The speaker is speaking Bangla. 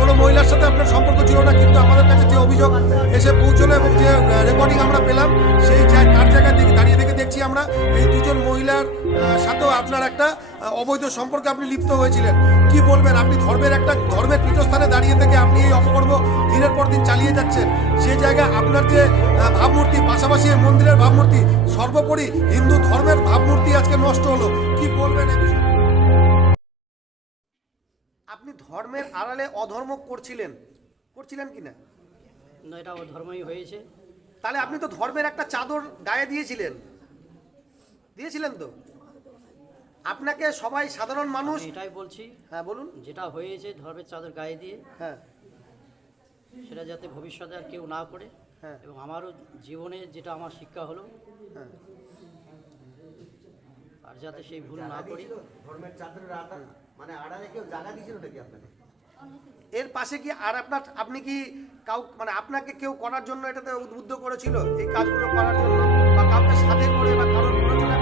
কোনো মহিলার সাথে আপনার সম্পর্ক ছিল না, কিন্তু আমাদের কাছে যে অভিযোগ এসে পৌঁছলো এবং যে রেকর্ডিং আমরা পেলাম, সেই তার জায়গায় দাঁড়িয়ে থেকে দেখছি আমরা এই দুজন মহিলার সাথেও আপনার একটা অবৈধ সম্পর্কে আপনি লিপ্ত হয়েছিলেন। কি বলবেন? আপনি ধর্মের একটা, ধর্মের পীঠস্থানে দাঁড়িয়ে থেকে আপনি এই অপকর্ম দিনের পর দিন চালিয়ে যাচ্ছেন। সে জায়গায় আপনার যে ভাবমূর্তি, পাশাপাশি এই মন্দিরের ভাবমূর্তি, সর্বোপরি হিন্দু ধর্মের ভাবমূর্তি আজকে নষ্ট হলো। কি বলবেন এই বিষয়ে? আপনি ধর্মের আড়ালে অধর্ম করছিলেন। করছিলেন কি না না এটা ধর্মই হয়েছে। তাহলে আপনি তো ধর্মের একটা চাদর গায়ে দিয়েছিলেন। দিয়েছিলেন তো? আপনাকে সবাই সাধারণ মানুষ এটাই বলছি। হ্যাঁ বলুন। যেটা হয়েছে ধর্মের চাদর গায়ে দিয়ে হ্যাঁ। সেটা যাতে ভবিষ্যতে আর কেউ না করে। হ্যাঁ। এবং আমারও জীবনে যেটা আমার শিক্ষা হলো হ্যাঁ। আর যাতে সেই ভুল না করি। ধর্মের চাদরের মানে কেউ এর পাশে কি আর আপনার, আপনি কি কাউ মানে আপনাকে কেউ করার জন্য এটাতে উদ্বুদ্ধ করেছিল? এই কাজগুলো করার জন্য? বা কাউকে সাথে করে বা কারোর প্রয়োজনে